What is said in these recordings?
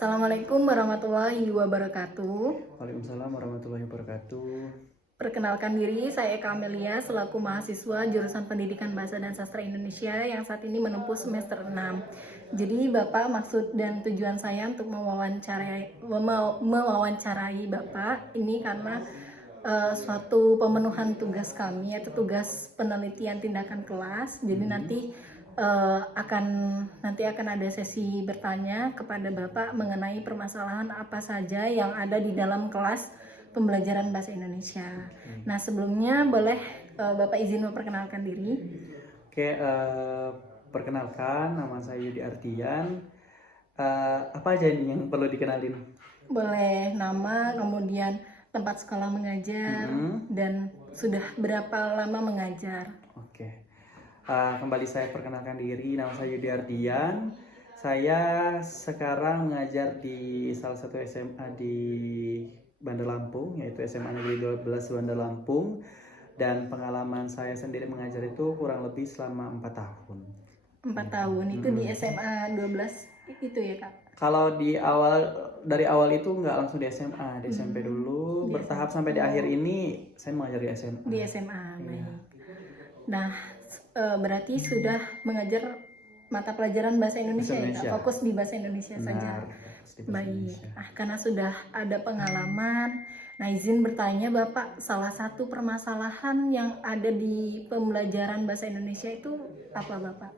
Assalamualaikum warahmatullahi wabarakatuh. Waalaikumsalam warahmatullahi wabarakatuh. Perkenalkan diri, saya Eka Amelia selaku mahasiswa jurusan Pendidikan Bahasa dan Sastra Indonesia yang saat ini menempuh semester 6. Jadi Bapak, maksud dan tujuan saya untuk mewawancarai Bapak ini karena suatu pemenuhan tugas kami, yaitu tugas penelitian tindakan kelas. Jadi nanti akan ada sesi bertanya kepada Bapak mengenai permasalahan apa saja yang ada di dalam kelas pembelajaran bahasa Indonesia. Nah, sebelumnya boleh Bapak izin memperkenalkan diri. Oke, perkenalkan, nama saya Yudi Ardian. Apa aja nih yang perlu dikenalin? Boleh nama, kemudian tempat sekolah mengajar, dan sudah berapa lama mengajar. Oke, kembali saya perkenalkan diri, nama saya Yudi Ardian. Saya sekarang mengajar di salah satu SMA di Bandar Lampung, yaitu SMA Negeri 12 Bandar Lampung. Dan pengalaman saya sendiri mengajar itu kurang lebih selama 4 tahun. 4 tahun, itu di SMA 12 itu ya Kak? Kalau dari awal itu nggak langsung di SMA, di SMP dulu, bertahap sampai di akhir ini saya mengajar di SMA. Di SMA, baik. Nah, berarti sudah mengajar mata pelajaran bahasa Indonesia, ya Kak? Fokus di bahasa Indonesia saja. Baik. Karena sudah ada pengalaman, nah izin bertanya Bapak, salah satu permasalahan yang ada di pembelajaran bahasa Indonesia itu apa Bapak?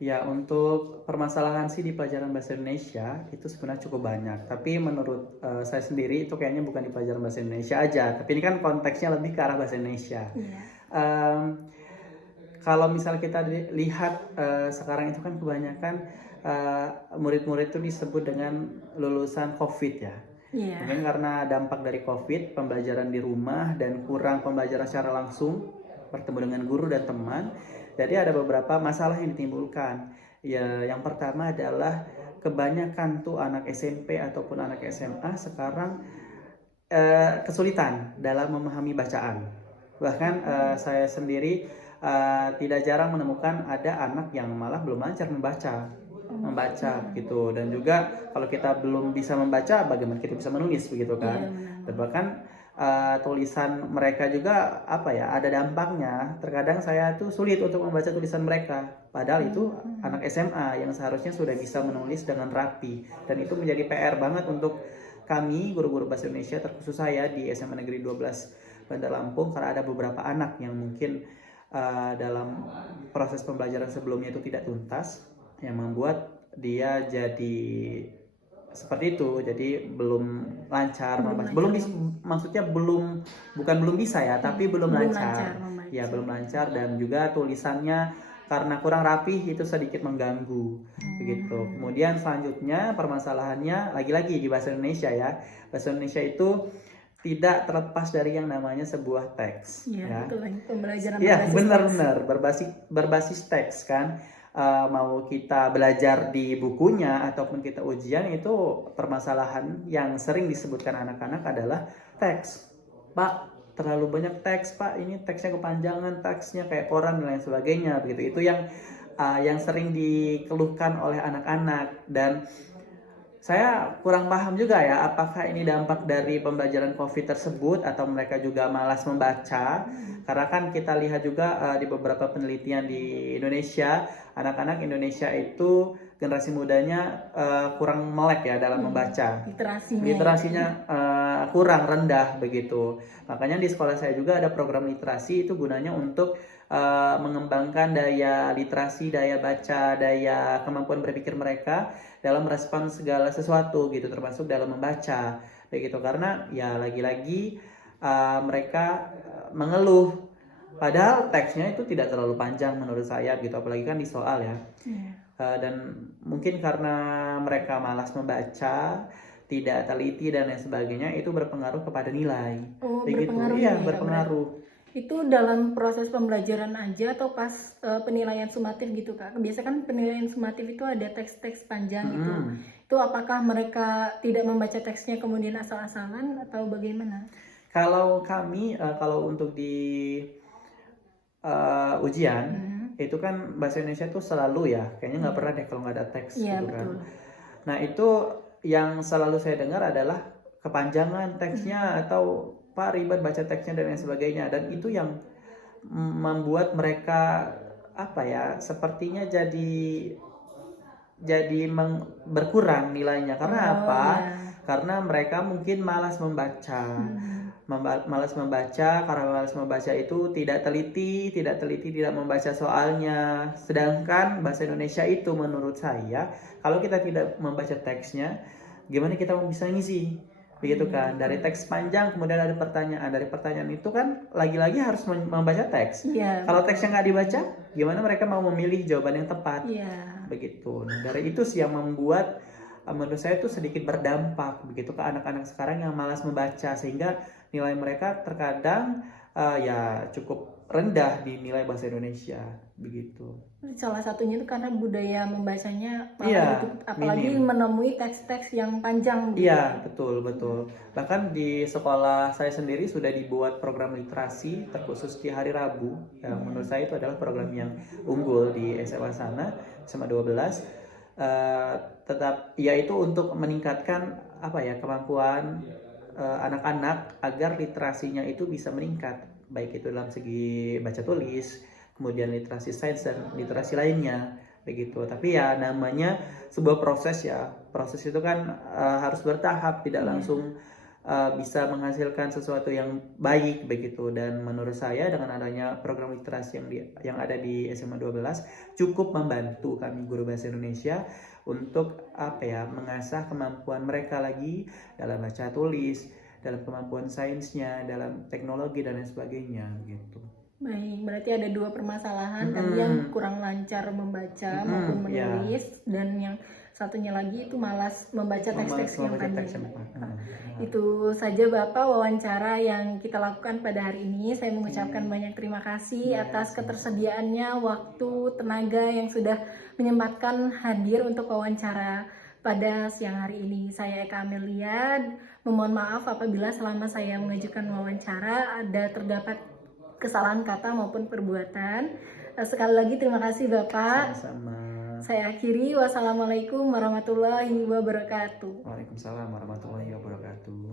Ya, untuk permasalahan sih di pelajaran bahasa Indonesia itu sebenarnya cukup banyak. Tapi menurut saya sendiri itu kayaknya bukan di pelajaran bahasa Indonesia aja. Tapi ini kan konteksnya lebih ke arah bahasa Indonesia. Kalau misalnya kita lihat sekarang itu kan kebanyakan murid-murid itu disebut dengan lulusan COVID ya. Mungkin karena dampak dari COVID, pembelajaran di rumah dan kurang pembelajaran secara langsung, bertemu dengan guru dan teman. Jadi ada beberapa masalah yang ditimbulkan. Ya, yang pertama adalah kebanyakan tuh anak SMP ataupun anak SMA sekarang kesulitan dalam memahami bacaan. Bahkan saya sendiri tidak jarang menemukan ada anak yang malah belum lancar membaca gitu. Dan juga kalau kita belum bisa membaca, bagaimana kita bisa menulis begitu kan? Dan bahkan tulisan mereka juga ada dampaknya. Terkadang saya tuh sulit untuk membaca tulisan mereka, padahal itu anak SMA yang seharusnya sudah bisa menulis dengan rapi. Dan itu menjadi PR banget untuk kami guru-guru bahasa Indonesia, terkhusus saya di SMA Negeri 12 Bandar Lampung, karena ada beberapa anak yang mungkin dalam proses pembelajaran sebelumnya itu tidak tuntas, yang membuat dia jadi seperti itu. Jadi belum lancar membaca. Bukan belum bisa ya, tapi belum lancar. Ya, belum lancar, dan juga tulisannya karena kurang rapih itu sedikit mengganggu. Begitu. Kemudian selanjutnya permasalahannya lagi-lagi di bahasa Indonesia ya. Bahasa Indonesia itu tidak terlepas dari yang namanya sebuah teks. Ya, betul. Pembelajaran benar-benar berbasis teks kan. Mau kita belajar di bukunya ataupun kita ujian, itu permasalahan yang sering disebutkan anak-anak adalah teks. Pak, terlalu banyak teks Pak, ini teksnya kepanjangan, teksnya kayak koran dan lain sebagainya begitu. Itu yang sering dikeluhkan oleh anak-anak, dan saya kurang paham juga ya, apakah ini dampak dari pembelajaran COVID tersebut atau mereka juga malas membaca. Karena kan kita lihat juga di beberapa penelitian di Indonesia, anak-anak Indonesia itu generasi mudanya kurang melek ya dalam membaca. Literasinya kurang rendah begitu. Makanya di sekolah saya juga ada program literasi, itu gunanya untuk mengembangkan daya literasi, daya baca, daya kemampuan berpikir mereka dalam merespon segala sesuatu gitu, termasuk dalam membaca begitu. Karena ya lagi-lagi mereka mengeluh, padahal teksnya itu tidak terlalu panjang menurut saya gitu, apalagi kan di soal ya. Dan mungkin karena mereka malas membaca, tidak teliti dan lain sebagainya, itu berpengaruh kepada nilai. Berpengaruh. Itu dalam proses pembelajaran aja atau pas penilaian sumatif gitu Kak? Biasanya kan penilaian sumatif itu ada teks-teks panjang gitu. Itu apakah mereka tidak membaca teksnya kemudian asal-asalan atau bagaimana? Kalau kami, kalau untuk di ujian, itu kan bahasa Indonesia tuh selalu ya, kayaknya nggak pernah deh kalau nggak ada teks gitu kan. Nah itu yang selalu saya dengar adalah kepanjangan teksnya atau Pak ribet baca teksnya dan lain sebagainya, dan itu yang membuat mereka apa ya, sepertinya jadi berkurang nilainya. Karena apa? Karena mereka mungkin malas membaca. Malas membaca, karena malas membaca itu tidak teliti, tidak membaca soalnya. Sedangkan bahasa Indonesia itu menurut saya, kalau kita tidak membaca teksnya, gimana kita bisa ngisi? Begitu kan, dari teks panjang kemudian ada pertanyaan, dari pertanyaan itu kan lagi-lagi harus membaca teks. Kalau teksnya nggak dibaca, gimana mereka mau memilih jawaban yang tepat? Begitu. Nah, dari itu sih yang membuat menurut saya itu sedikit berdampak begitu ke anak-anak sekarang yang malas membaca, sehingga nilai mereka terkadang ya cukup rendah di nilai bahasa Indonesia begitu. Salah satunya itu karena budaya membacanya apalagi menemui teks-teks yang panjang. Iya, betul. Bahkan di sekolah saya sendiri sudah dibuat program literasi terkhusus di hari Rabu. Yang menurut saya itu adalah program yang unggul di SMA sana, SMA 12. Tetap yaitu untuk meningkatkan kemampuan anak-anak agar literasinya itu bisa meningkat, baik itu dalam segi baca tulis, kemudian literasi sains dan literasi lainnya begitu. Tapi ya namanya sebuah proses ya. Proses itu kan harus bertahap, tidak langsung bisa menghasilkan sesuatu yang baik begitu. Dan menurut saya dengan adanya program literasi yang ada di SMA 12 cukup membantu kami guru bahasa Indonesia untuk mengasah kemampuan mereka lagi dalam baca tulis, dalam kemampuan sainsnya, dalam teknologi dan lain sebagainya gitu. Baik, berarti ada dua permasalahan, tadi yang kurang lancar membaca maupun menulis, dan yang satunya lagi itu malas membaca teks-teks yang panjang. Itu saja Bapak wawancara yang kita lakukan pada hari ini. Saya mengucapkan banyak terima kasih atas ketersediaannya, waktu, tenaga yang sudah menyempatkan hadir untuk wawancara pada siang hari ini. Saya Eka Amelia, memohon maaf apabila selama saya mengajukan wawancara terdapat kesalahan kata maupun perbuatan. Sekali lagi terima kasih Bapak. Sama-sama. Saya akhiri, wassalamualaikum warahmatullahi wabarakatuh. Waalaikumsalam warahmatullahi wabarakatuh.